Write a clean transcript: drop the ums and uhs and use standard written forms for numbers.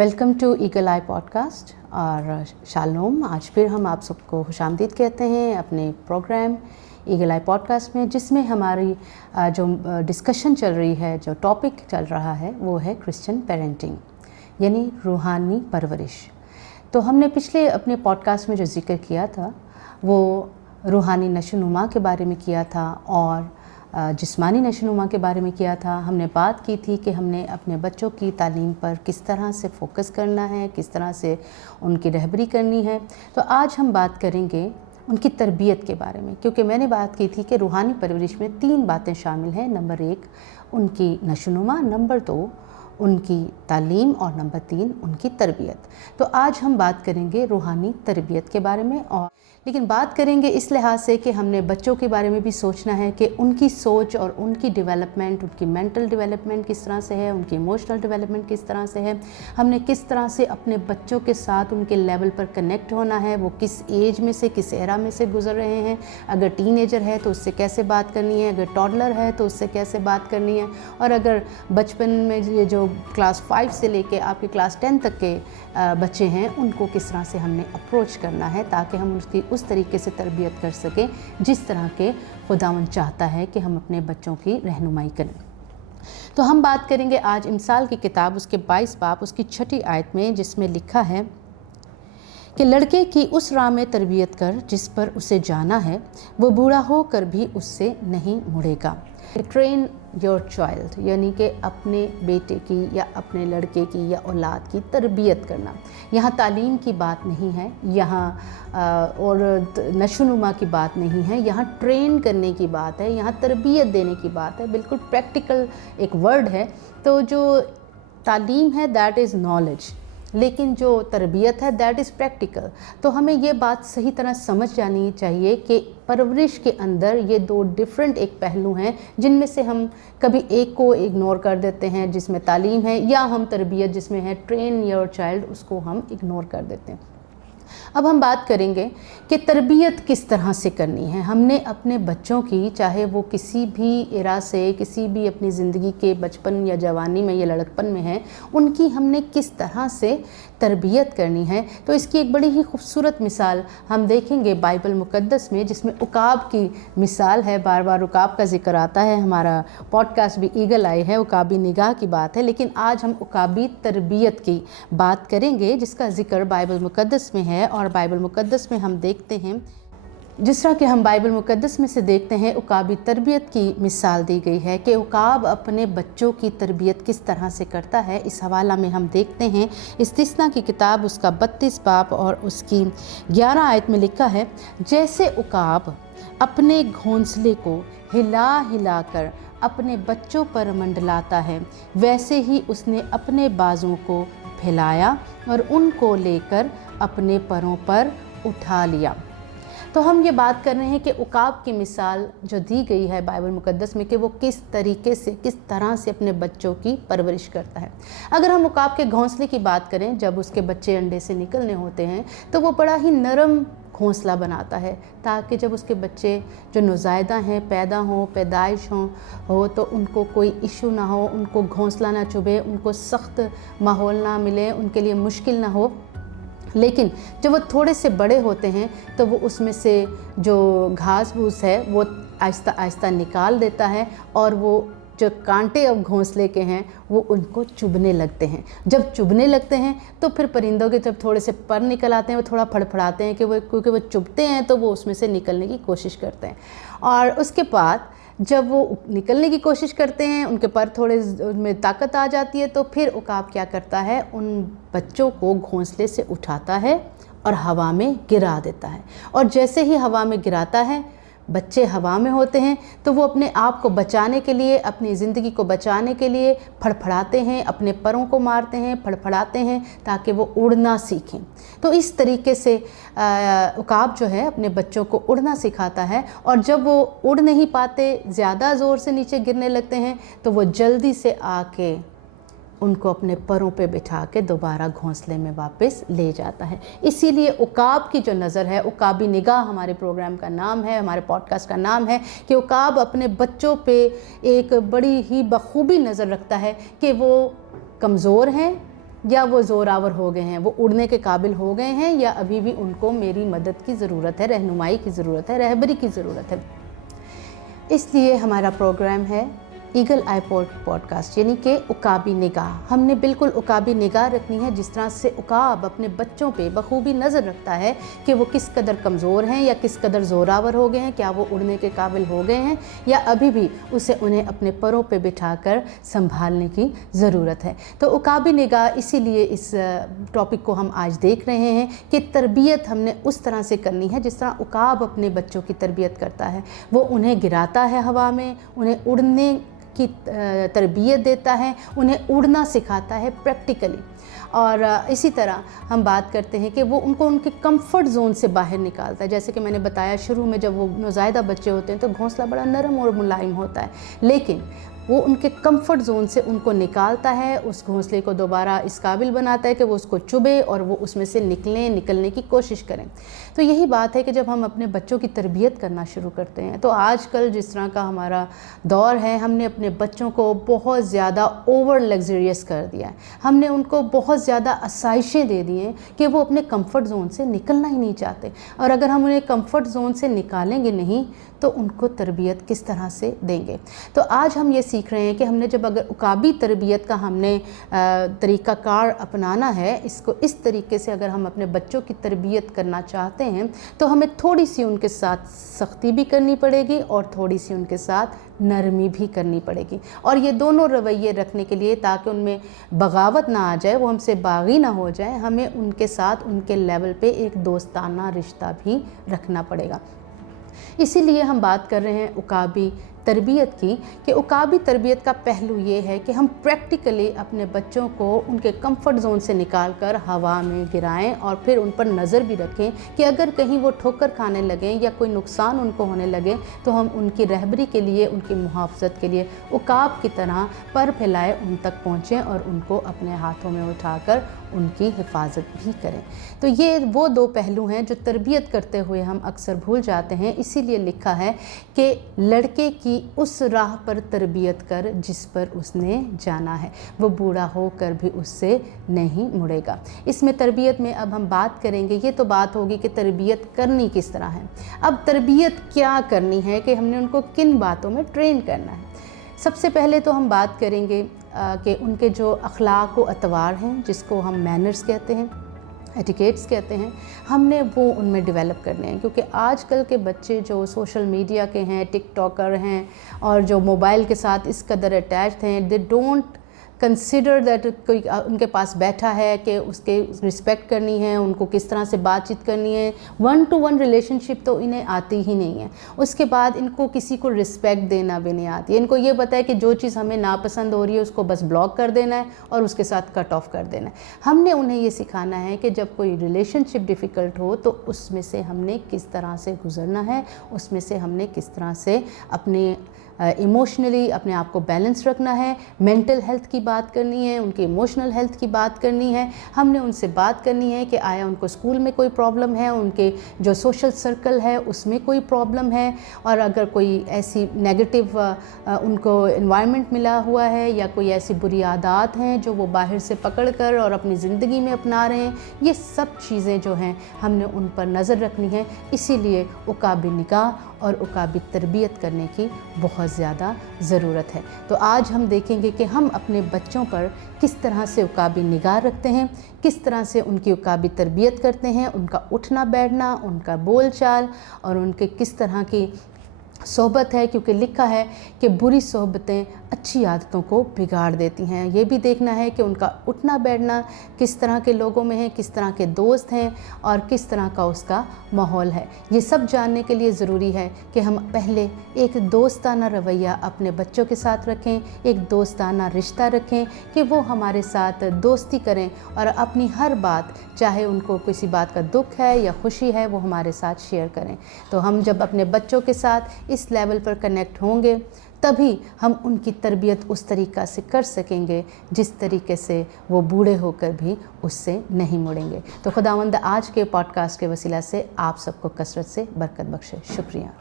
Welcome to Eagle Eye podcast और शालोम। आज फिर हम आप सबको खुशामदीद कहते हैं अपने प्रोग्राम ईगल आई पॉडकास्ट में, जिसमें हमारी जो डिस्कशन चल रही है, जो टॉपिक चल रहा है वो है क्रिश्चियन पेरेंटिंग, यानी रूहानी परवरिश। तो हमने पिछले अपने पॉडकास्ट में जो जिक्र किया था वो रूहानी नशोनुमा के बारे में किया था और जिस्मानी नशोनुमा के बारे में किया था। हमने बात की थी कि हमने अपने बच्चों की तालीम पर किस तरह से फोकस करना है, किस तरह से उनकी रहबरी करनी है। तो आज हम बात करेंगे उनकी तरबियत के बारे में, क्योंकि मैंने बात की थी कि रूहानी परवरिश में 3 बातें शामिल हैं। नंबर 1 उनकी नशोनुमा, नंबर 2 उनकी तालीम और नंबर 3 उनकी तरबियत। तो आज हम बात करेंगे रूहानी तरबियत के बारे में, और लेकिन बात करेंगे इस लिहाज से कि हमने बच्चों के बारे में भी सोचना है कि उनकी सोच और उनकी डेवलपमेंट, उनकी मेंटल डेवलपमेंट किस तरह से है, उनकी इमोशनल डेवलपमेंट किस तरह से है। हमने किस तरह से अपने बच्चों के साथ उनके लेवल पर कनेक्ट होना है, वो किस एज में से, किस एरा में से गुजर रहे हैं। अगर टीनेजर है तो उससे कैसे बात करनी है, अगर टॉडलर है तो उससे कैसे बात करनी है, और अगर बचपन में ये जो क्लास 5 से लेके आपके क्लास 10 तक के बच्चे हैं उनको किस तरह से हमने अप्रोच करना है, ताकि हम उसकी उस तरीके से तरबियत कर सकें जिस तरह के खुदावंद चाहता है कि हम अपने बच्चों की रहनुमाई करें। तो हम बात करेंगे आज इमसाल की किताब उसके 22 बाब उसकी 6ठी आयत में, जिसमें लिखा है कि लड़के की उस राह में तरबियत कर जिस पर उसे जाना है, वो बूढ़ा होकर भी उससे नहीं मुड़ेगा। ट्रेन योर चाइल्ड, यानी कि अपने बेटे की या अपने लड़के की या औलाद की तरबियत करना। यहाँ तालीम की बात नहीं है, यहाँ और नशोनुमा की बात नहीं है, यहाँ ट्रेन करने की बात है, यहाँ तरबियत देने की बात है। बिल्कुल प्रैक्टिकल एक वर्ड है। तो जो तालीम है दैट इज़ नॉलेज, लेकिन जो तरबियत है दैट इज़ प्रैक्टिकल। तो हमें ये बात सही तरह समझ जानी चाहिए कि परवरिश के अंदर ये 2 डिफरेंट एक पहलू हैं, जिनमें से हम कभी एक को इग्नोर कर देते हैं जिसमें तालीम है, या हम तरबियत जिसमें है ट्रेन योर चाइल्ड उसको हम इग्नोर कर देते हैं। अब हम बात करेंगे कि तरबियत किस तरह से करनी है। हमने अपने बच्चों की, चाहे वो किसी भी एरा से, किसी भी अपनी ज़िंदगी के बचपन या जवानी में या लड़कपन में है, उनकी हमने किस तरह से तरबियत करनी है। तो इसकी एक बड़ी ही खूबसूरत मिसाल हम देखेंगे बाइबल मुक़द्दस में, जिसमें उकाब की मिसाल है। बार बार उकाब का जिक्र आता है, हमारा पॉडकास्ट भी ईगल आई है, उकाबी निगाह की बात है, लेकिन आज हम उकाबी तरबियत की बात करेंगे जिसका जिक्र बाइबल मुक़द्दस में है। और बाइबल मुक़द्दस में हम देखते हैं, जिस तरह कि हम बाइबल मुक़द्दस में से देखते हैं, उकाबी तरबियत की मिसाल दी गई है कि उकाब अपने बच्चों की तरबियत किस तरह से करता है। इस हवाला में हम देखते हैं इस्तिस्ना की किताब उसका 32 बाब और उसकी 11 आयत में लिखा है, जैसे उकाब अपने घोंसले को हिला हिला कर अपने बच्चों पर मंडलाता है, वैसे ही उसने अपने बाजों को फैलाया और उनको लेकर अपने परों पर उठा लिया। तो हम ये बात कर रहे हैं कि उकाब की मिसाल जो दी गई है बाइबल मुक़द्दस में, कि वो किस तरीके से, किस तरह से अपने बच्चों की परवरिश करता है। अगर हम उकाब के घोंसले की बात करें, जब उसके बच्चे अंडे से निकलने होते हैं तो वो बड़ा ही नरम घोंसला बनाता है, ताकि जब उसके बच्चे जो नौज़ायदा हैं पैदा हों, पैदाइश हो तो उनको कोई इशू ना हो, उनको घोंसला ना चुभे, उनको सख्त माहौल ना मिले, उनके लिए मुश्किल ना हो। लेकिन जब वो थोड़े से बड़े होते हैं तो वो उसमें से जो घास फूस है वो आहिस्ता आहिस्ता निकाल देता है, और वो जो कांटे अब घोंसले के हैं वो उनको चुभने लगते हैं। जब चुभने लगते हैं तो फिर परिंदों के जब थोड़े से पर निकल आते हैं, वो थोड़ा फड़फड़ाते हैं कि वो, क्योंकि वो चुभते हैं तो वो उसमें से निकलने की कोशिश करते हैं। और उसके बाद जब वो निकलने की कोशिश करते हैं, उनके पर थोड़े उनमें ताकत आ जाती है, तो फिर उकाब क्या करता है, उन बच्चों को घोंसले से उठाता है और हवा में गिरा देता है। और जैसे ही हवा में गिराता है, बच्चे हवा में होते हैं तो वो अपने आप को बचाने के लिए, अपनी ज़िंदगी को बचाने के लिए फड़फड़ाते हैं, अपने परों को मारते हैं, फड़फड़ाते हैं, ताकि वो उड़ना सीखें। तो इस तरीके से उकाब जो है अपने बच्चों को उड़ना सिखाता है, और जब वो उड़ नहीं पाते, ज़्यादा ज़ोर से नीचे गिरने लगते हैं, तो वो जल्दी से आके उनको अपने परों पे बिठा के दोबारा घोंसले में वापस ले जाता है। इसीलिए उकाब की जो नज़र है, उकाबी निगाह हमारे प्रोग्राम का नाम है, हमारे पॉडकास्ट का नाम है, कि उकाब अपने बच्चों पे एक बड़ी ही बखूबी नज़र रखता है कि वो कमज़ोर हैं, یا وہ زوراور ہو گئے ہیں, وہ اڑنے کے قابل ہو گئے ہیں, یا ابھی بھی ان کو میری مدد کی ضرورت ہے, رہنمائی کی ضرورت ہے, رہبری کی ضرورت ہے. اس لیے ہمارا پروگرام ہے ایگل آئی پوڈ کاسٹ, یعنی کہ عقابی نگاہ. ہم نے بالکل عقابی نگاہ رکھنی ہے, جس طرح سے عقاب اپنے بچوں پہ بخوبی نظر رکھتا ہے کہ وہ کس قدر کمزور ہیں یا کس قدر زوراور ہو گئے ہیں, کیا وہ اڑنے کے قابل ہو گئے ہیں یا ابھی بھی انہیں اپنے پروں پہ بٹھا کر سنبھالنے کی ضرورت ہے. تو عقابی نگاہ, اسی لیے اس ٹاپک کو ہم آج دیکھ رہے ہیں کہ تربیت ہم نے اس طرح سے کرنی ہے جس طرح عقاب اپنے بچوں کی تربیت کرتا ہے. وہ انہیں گراتا ہے ہوا میں, انہیں اڑنے کی تربیت دیتا ہے, انہیں اڑنا سکھاتا ہے پریکٹیکلی. اور اسی طرح ہم بات کرتے ہیں کہ وہ ان کو ان کے کمفرٹ زون سے باہر نکالتا ہے. جیسے کہ میں نے بتایا شروع میں, جب وہ نوزائیدہ بچے ہوتے ہیں تو گھونسلہ بڑا نرم اور ملائم ہوتا ہے, لیکن وہ ان کے کمفرٹ زون سے ان کو نکالتا ہے, اس گھونسلے کو دوبارہ اس قابل بناتا ہے کہ وہ اس کو چبھے اور وہ اس میں سے نکلنے کی کوشش کریں. تو یہی بات ہے کہ جب ہم اپنے بچوں کی تربیت کرنا شروع کرتے ہیں, تو آج کل جس طرح کا ہمارا دور ہے, ہم نے اپنے بچوں کو بہت زیادہ اوور لگزریس کر دیا ہے. ہم نے ان کو بہت زیادہ آسائشیں دے دی ہیں کہ وہ اپنے کمفرٹ زون سے نکلنا ہی نہیں چاہتے. اور اگر ہم انہیں کمفرٹ زون سے نکالیں گے نہیں تو ان کو تربیت کس طرح سے دیں گے. تو آج ہم یہ سیکھ رہے ہیں کہ ہم نے جب اگر عقابی تربیت کا ہم نے طریقہ کار اپنانا ہے, اس کو اس طریقے سے اگر ہم اپنے بچوں کی تربیت کرنا چاہتے ہیں تو ہمیں تھوڑی سی ان کے ساتھ سختی بھی کرنی پڑے گی اور تھوڑی سی ان کے ساتھ نرمی بھی کرنی پڑے گی. اور یہ دونوں رویے رکھنے کے لیے, تاکہ ان میں بغاوت نہ آ جائے, وہ ہم سے باغی نہ ہو جائیں, ہمیں ان کے ساتھ ان کے لیول پہ ایک دوستانہ رشتہ بھی رکھنا پڑے گا. اسی لیے ہم بات کر رہے ہیں عقابی تربیت کی, کہ عقابی تربیت کا پہلو یہ ہے کہ ہم پریکٹیکلی اپنے بچوں کو ان کے کمفرٹ زون سے نکال کر ہوا میں گرائیں اور پھر ان پر نظر بھی رکھیں کہ اگر کہیں وہ ٹھوکر کھانے لگیں یا کوئی نقصان ان کو ہونے لگے تو ہم ان کی رہبری کے لیے, ان کی محافظت کے لیے عقاب کی طرح پر پھیلائے ان تک پہنچیں اور ان کو اپنے ہاتھوں میں اٹھا کر ان کی حفاظت بھی کریں. تو یہ وہ دو پہلو ہیں جو تربیت کرتے ہوئے ہم اکثر بھول جاتے ہیں. اسی لیے لکھا ہے کہ لڑکے کی اس راہ پر تربیت کر جس پر اس نے جانا ہے, وہ بوڑھا ہو کر بھی اس سے نہیں مڑے گا. اس میں تربیت میں اب ہم بات کریں گے, یہ تو بات ہوگی کہ تربیت کرنی کس طرح ہے. اب تربیت کیا کرنی ہے, کہ ہم نے ان کو کن باتوں میں ٹرین کرنا ہے. سب سے پہلے تو ہم بات کریں گے کہ ان کے جو اخلاق و اطوار ہیں, جس کو ہم مینرز کہتے ہیں, ایٹیکیٹس کہتے ہیں, ہم نے وہ ان میں ڈیولپ کرنے ہیں. کیونکہ آج کل کے بچے جو سوشل میڈیا کے ہیں, ٹک ٹاکر ہیں, اور جو موبائل کے ساتھ اس قدر اٹیچڈ ہیں, دے ڈونٹ کنسیڈر دیٹ کوئی ان کے پاس بیٹھا ہے کہ اس کے رسپیکٹ کرنی ہے, ان کو کس طرح سے بات چیت کرنی ہے. 1-to-1 ریلیشن شپ تو انہیں آتی ہی نہیں ہے. اس کے بعد ان کو کسی کو رسپیکٹ دینا بھی نہیں آتی. ان کو یہ پتہ ہے کہ جو چیز ہمیں ناپسند ہو رہی ہے اس کو بس بلاک کر دینا ہے اور اس کے ساتھ کٹ آف کر دینا ہے. ہم نے انہیں یہ سکھانا ہے کہ جب کوئی ریلیشن شپ ڈیفیکلٹ ہو تو اس میں سے ہم نے کس طرح سے گزرنا ہے, اس میں سے ہم نے کس طرح سے اپنے ایموشنلی اپنے آپ کو بیلنس رکھنا ہے. مینٹل ہیلتھ کی بات کرنی ہے, ان کی ایموشنل ہیلتھ کی بات کرنی ہے. ہم نے ان سے بات کرنی ہے کہ آیا ان کو اسکول میں کوئی پرابلم ہے, ان کے جو سوشل سرکل ہے اس میں کوئی پرابلم ہے, اور اگر کوئی ایسی نیگیٹو ان کو انوائرمنٹ ملا ہوا ہے یا کوئی ایسی بری عادات ہیں جو وہ باہر سے پکڑ کر اور اپنی زندگی میں اپنا رہے ہیں. یہ سب چیزیں جو ہیں ہم نے ان پر نظر رکھنی ہے. اسی لیے عقابی نگاہ اور عقابی تربیت کرنے کی بہت زیادہ ضرورت ہے. تو آج ہم دیکھیں گے کہ ہم اپنے بچوں پر کس طرح سے عقابی نگاہ رکھتے ہیں, کس طرح سے ان کی عقابی تربیت کرتے ہیں, ان کا اٹھنا بیٹھنا, ان کا بول چال, اور ان کے کس طرح کی صحبت ہے. کیونکہ لکھا ہے کہ بری صحبتیں اچھی عادتوں کو بگاڑ دیتی ہیں. یہ بھی دیکھنا ہے کہ ان کا اٹھنا بیٹھنا کس طرح کے لوگوں میں ہے, کس طرح کے دوست ہیں, اور کس طرح کا اس کا ماحول ہے. یہ سب جاننے کے لیے ضروری ہے کہ ہم پہلے ایک دوستانہ رویہ اپنے بچوں کے ساتھ رکھیں, ایک دوستانہ رشتہ رکھیں کہ وہ ہمارے ساتھ دوستی کریں اور اپنی ہر بات, چاہے ان کو کسی بات کا دکھ ہے یا خوشی ہے, وہ ہمارے ساتھ شیئر کریں. تو ہم جب اپنے بچوں کے ساتھ اس لیول پر کنیکٹ ہوں گے تبھی ہم ان کی تربیت اس طریقہ سے کر سکیں گے جس طریقے سے وہ بوڑھے ہو کر بھی اس سے نہیں مڑیں گے. تو خداوند آج کے پوڈ کاسٹ کے وسیلہ سے آپ سب کو کثرت سے برکت بخشے. شکریہ.